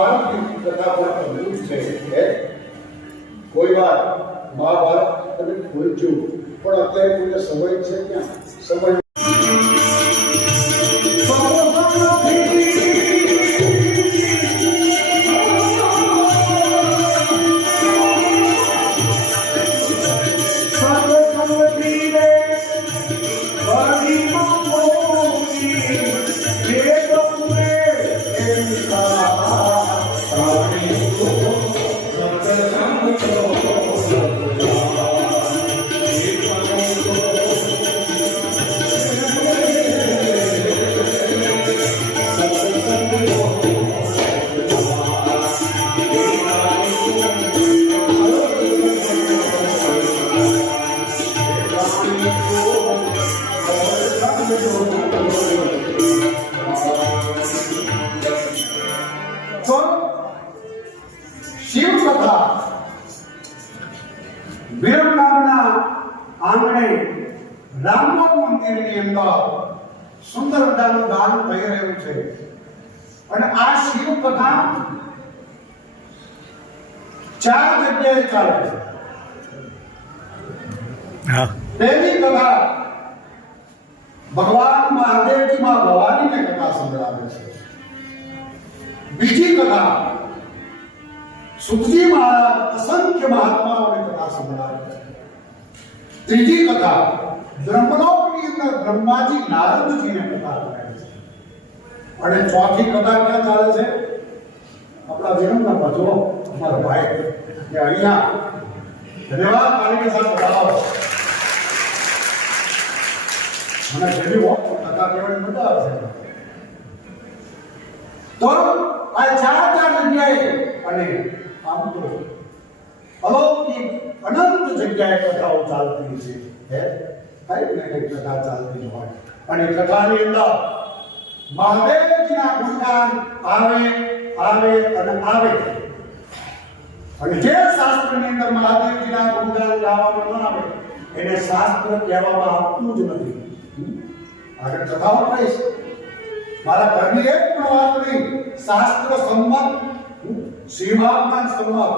મહાભારતની કથા પર અદ્ભુત છે કે કોઈ વાર મહાભારત તમે ભૂલજો, પણ અત્યારે કોઈને સમય છે ક્યાં સમય Hare Krishna. આંગણે રામનાથ મંદિરની અંદર સુંદર મજાનું દાન થઈ રહ્યું છે. અને આ શિવ કથા ચાર જગ્યાએ ચાલે છે. પહેલી કથા ભગવાન મહાદેવજી માં ભવાનીને કથા સંભળાવે છે. બીજી કથા સુખજી મહારાજ અસંખ્ય મહાત્માઓને કથા સંભળાવે છે. ત્રીજી કથા, બ્રહ્મલોકની અંદર બ્રહ્માજી નારદજીને કથા કરે છે. અને ચોથી કથા ક્યાં ચાલે છે? આપણા વિરમના ભજો અમારા ભાઈ કે અહીંયા ધન્યવાદ મારી સાહેબ બતાવો. મને જેવી વાત કથા કહેવાની મજા આવે છે. તો આ ચાર ચાર જગ્યાએ અને આમ તો અલૌકિક અનંત જગ્યાએ કથાઓ ચાલતી છે. હે? કઈ ને કઈ કથા ચાલતી હોય? અને કથાની અંદર મહાદેવજીના ગુણગાન આવે આવે અને આવે. અને જે શાસ્ત્રની અંદર મહાદેવજીના ગુણગાન ગાવામાં ન આવે, એને શાસ્ત્ર કહેવામાં આવતું જ નથી. આગળ કથાઓ કહીશ મારા ઘરની એક પણ વાત નહીં શાસ્ત્ર સંમત શ્રીભાવના સંમત.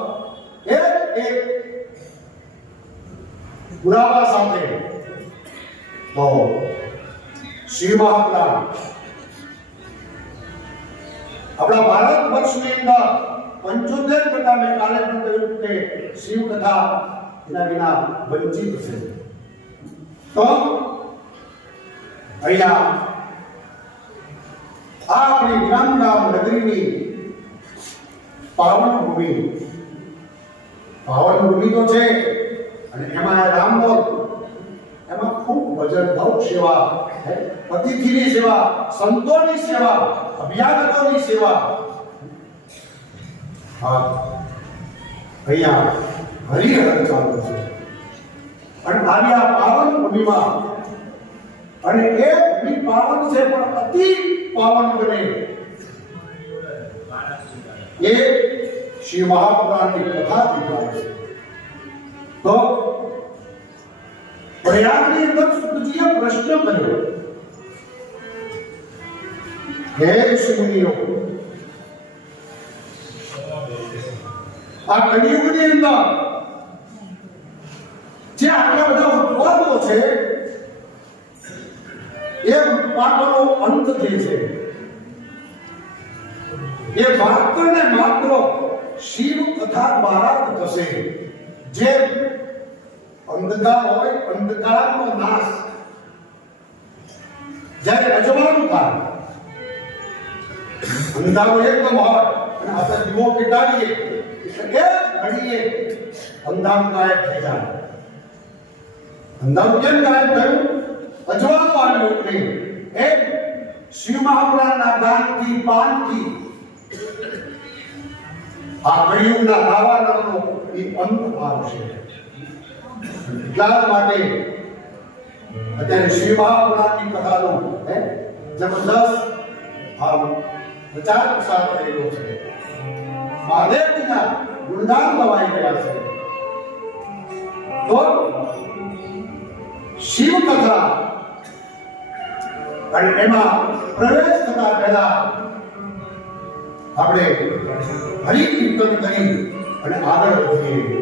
એક એક પુરાવા સાથે. તો શ્રી મહાપુરાણ. આપણા ભારત વર્ષની અંદર પંચોતેર ટકા મેં કાલે પણ કહ્યું કે શિવ કથા એના વિના વંચિત છે. તો અહીંયા આ આપણી વિરામગામ નગરીની પાવન ભૂમિ પાવન ભૂમિ તો છે. અને એમાં રામબોલ એમાં ખૂબ ભજન ભવ સેવા હે, અતિથિની સેવા સંતોની સેવા અભ્યાગતોની સેવા. હા અહીંયા હરિહર ચાલુ છે. અને આવી આ પાવન ભૂમિમાં અને એ ભૂમિ પાવન છે પણ અતિ પાવન બને. એ શ્રી મહાપુરાણની કથાથી થાય છે. તો પ્રયાગની અંદર સુખજીએ પ્રશ્ન કર્યો. હે સુનિયો આ કલિયુગની અંદર જે આટલા બધા ઉત્પાદો છે, એ ઉત્પાદનો અંત થઈ છે, એ માત્ર ને માત્ર શિવ કથા દ્વારા થશે. જે અંધકાર હોય, અંધકારનો નાશ. જ્યારે અજવાનું થાય અંધારો એકદમ હોય, અને આપણે દીવો પીટાડીએ એટલે ઘડીએ અંધારું ગાયબ થઈ જાય. અંધારું કેમ ગાયબ થયું? અજવાનું આવ્યું એટલે. એ શિવ મહાપુરાણના દાનથી પાનથી. આ કળિયુગના દાવાનળનો એ અંત આવશે એટલા માટે અત્યારે શ્રી મહાપુરાણની કથાનો, હે, જબરદસ્ત આમ પ્રચાર પ્રસાર થયેલો છે. મહાદેવજીના ગુણગાન ગવાઈ રહ્યા છે. તો શિવ કથા અને એમાં પ્રવેશ થતા પહેલા આપણે હરિકીર્તન કરી અને આગળ વધીએ.